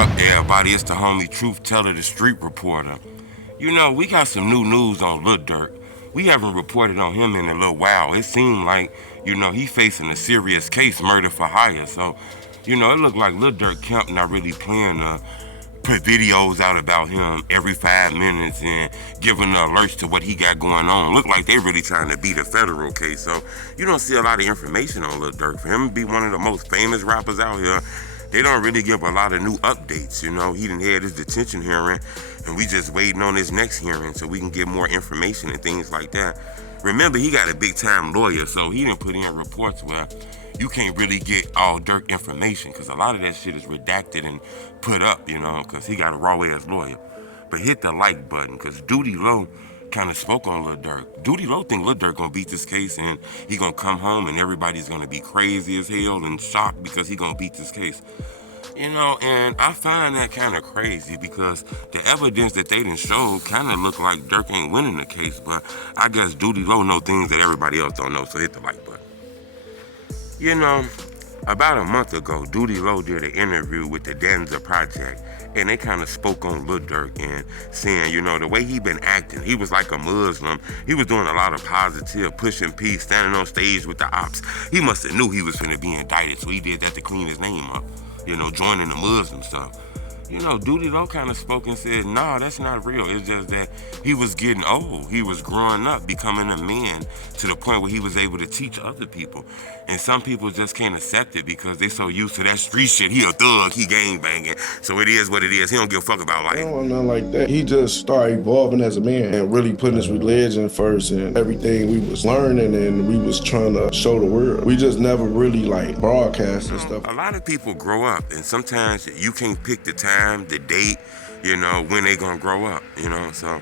up, everybody? It's the homie Truth Teller, the street reporter. We got some new news on Lil Durk. We haven't reported on him in a little while. It seemed like, he facing a serious case, murder for hire. So, it looked like Lil Durk Kemp not really playing put videos out about him every 5 minutes and giving alerts to what he got going on. Look like they really trying to beat a federal case. So you don't see a lot of information on Lil Durk. For him to be one of the most famous rappers out here, they don't really give a lot of new updates. He done had his detention hearing, and we just waiting on his next hearing so we can get more information and things like that. Remember, he got a big time lawyer, so he didn't put in reports where you can't really get all Dirk information because a lot of that shit is redacted and put up, because he got a raw ass lawyer. But hit the like button because Doodie Lo kind of spoke on Lil Durk. Doodie Lo think Lil Durk gonna beat this case and he gonna come home and everybody's gonna be crazy as hell and shocked because he gonna beat this case. And I find that kind of crazy because the evidence that they done showed kind of look like Dirk ain't winning the case, but I guess Doodie Lo know things that everybody else don't know, so hit the like button. About a month ago, Doodie Lo did an interview with the Denza Project, and they kind of spoke on Lil Durk and saying, the way he been acting, he was like a Muslim. He was doing a lot of positive, pushing peace, standing on stage with the ops. He must have knew he was going to be indicted, so he did that to clean his name up, joining the Muslim stuff. Doodie Lo kind of spoke and said, no, that's not real. It's just that he was getting old. He was growing up, becoming a man to the point where he was able to teach other people. And some people just can't accept it because they so used to that street shit. He a thug, he gang banging. So it is what it is. He don't give a fuck about life. No, nothing like that. He just started evolving as a man and really putting his religion first and everything we was learning and we was trying to show the world. We just never really broadcast and stuff. A lot of people grow up and sometimes you can't pick the time, the date, when they gonna grow up, So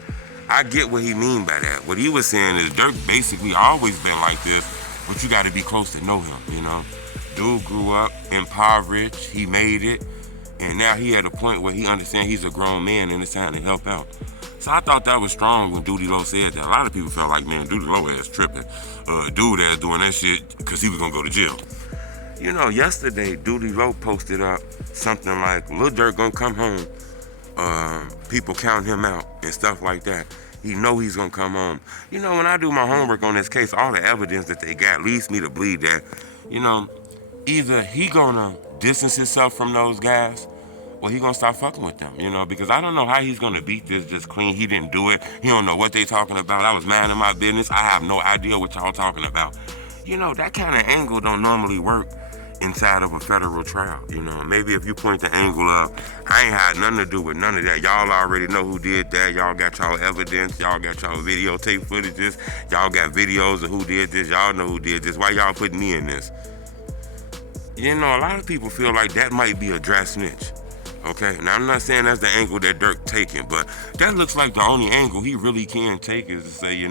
I get what he mean by that. What he was saying is Dirk basically always been like this, but you gotta be close to know him, Dude grew up impoverished, he made it, and now he at a point where he understands he's a grown man and it's time to help out. So I thought that was strong when Doodie Lo said that. A lot of people felt like, man, Doodie Lo ass tripping. Dude ass doing that shit because he was gonna go to jail. Yesterday Doodie Lo posted up something like, Lil Durk gonna come home. People count him out and stuff like that. He know he's gonna come home. When I do my homework on this case, all the evidence that they got leads me to believe that, either he gonna distance himself from those guys or he gonna stop fucking with them, because I don't know how he's gonna beat this just clean. He didn't do it. He don't know what they talking about. I was minding my business. I have no idea what y'all talking about. That kind of angle don't normally work inside of a federal trial. Maybe if you point the angle up, I ain't had nothing to do with none of that. Y'all already know who did that. Y'all got y'all evidence. Y'all got y'all videotape footages. Y'all got videos of who did this. Y'all know who did this. Why y'all putting me in this? A lot of people feel like that might be a dry snitch. Okay, now I'm not saying that's the angle that Dirk taking, but that looks like the only angle he really can take is to say,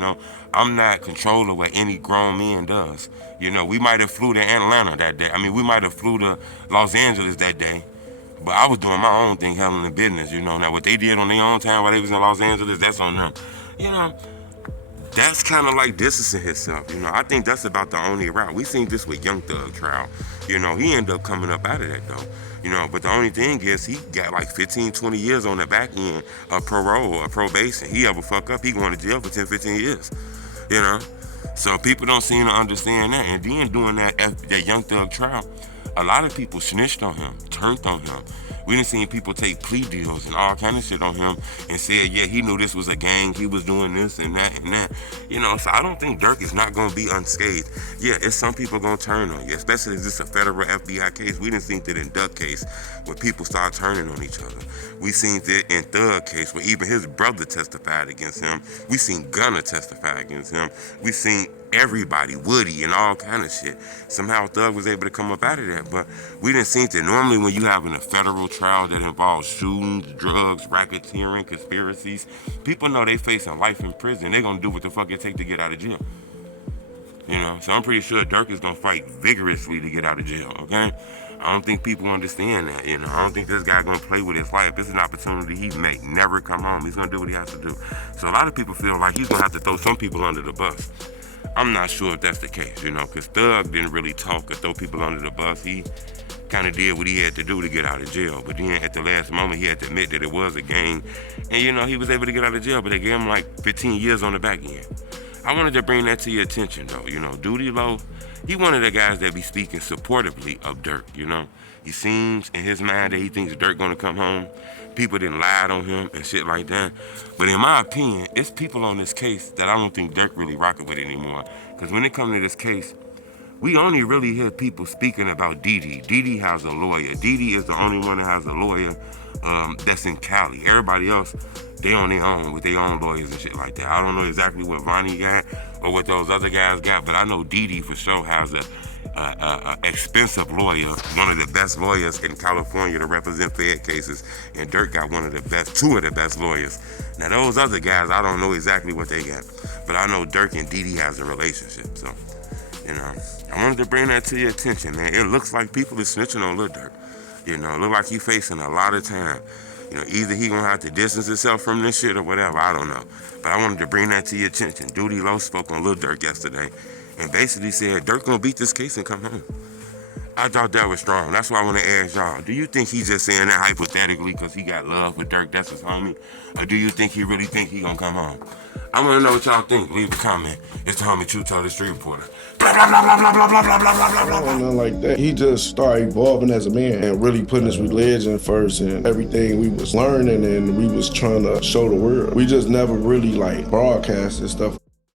I'm not controlling what any grown man does. We might have flew to Atlanta that day. We might have flew to Los Angeles that day, but I was doing my own thing, handling business. Now what they did on their own time while they was in Los Angeles, that's on them. That's kind of like distancing himself. I think that's about the only route. We seen this with Young Thug trial. He ended up coming up out of that though. But the only thing is he got like 15, 20 years on the back end of parole or probation. He ever fuck up, he going to jail for 10, 15 years. So people don't seem to understand that. And then doing that Young Thug trial, a lot of people snitched on him, turned on him. We done seen people take plea deals and all kind of shit on him and said, yeah, he knew this was a gang, he was doing this and that and that. So I don't think Dirk is not going to be unscathed. Yeah, it's some people going to turn on you, especially if this is a federal FBI case. We done seen that in Duck case where people start turning on each other. We seen that in Thug case where even his brother testified against him. We seen Gunna testify against him. We seen everybody, Woody and all kind of shit. Somehow Thug was able to come up out of that, but we didn't see that normally when you having a federal trial that involves shootings, drugs, racketeering, conspiracies, people know they facing life in prison. They gonna do what the fuck it take to get out of jail. So I'm pretty sure Dirk is gonna fight vigorously to get out of jail, okay? I don't think people understand that, I don't think this guy gonna play with his life. This is an opportunity he may never come home. He's gonna do what he has to do. So a lot of people feel like he's gonna have to throw some people under the bus. I'm not sure if that's the case, because Thug didn't really talk or throw people under the bus. He kind of did what he had to do to get out of jail. But then at the last moment, he had to admit that it was a gang. And, you know, he was able to get out of jail, but they gave him like 15 years on the back end. I wanted to bring that to your attention, though. You know, Doodie Lo, he one of the guys that be speaking supportively of Dirk, you know. He seems in his mind that he thinks Dirk gonna come home. People didn't lie on him and shit like that. But in my opinion, it's people on this case that I don't think Dirk really rocking with anymore. Because when it comes to this case, we only really hear people speaking about Didi. Didi has a lawyer. Didi is the only one that has a lawyer that's in Cali. Everybody else, they on their own with their own lawyers and shit like that. I don't know exactly what Vonnie got or what those other guys got, but I know Didi for sure has a expensive lawyer, one of the best lawyers in California to represent Fed cases, and Dirk got two of the best lawyers. Now those other guys, I don't know exactly what they got, but I know Dirk and Didi has a relationship, so, you know, I wanted to bring that to your attention, man. It looks like people are snitching on Lil Durk. You know, it look like he facing a lot of time. You know, either he gonna have to distance himself from this shit or whatever, I don't know. But I wanted to bring that to your attention. Doodie Lo spoke on Lil Durk yesterday and basically said Dirk gonna beat this case and come home. I thought that was strong. That's why I want to ask y'all, do you think he's just saying that hypothetically because he got love for Dirk, that's his homie? Or do you think he really think he gonna come home? I want to know what y'all think. Leave a comment. It's the homie True Tell the Street Reporter. Blah, blah, blah, blah, blah, blah, blah, blah, blah, blah, blah, blah. Nothing like that. He just started evolving as a man and really putting his religion first and everything we was learning and we was trying to show the world. We just never really like broadcast and stuff.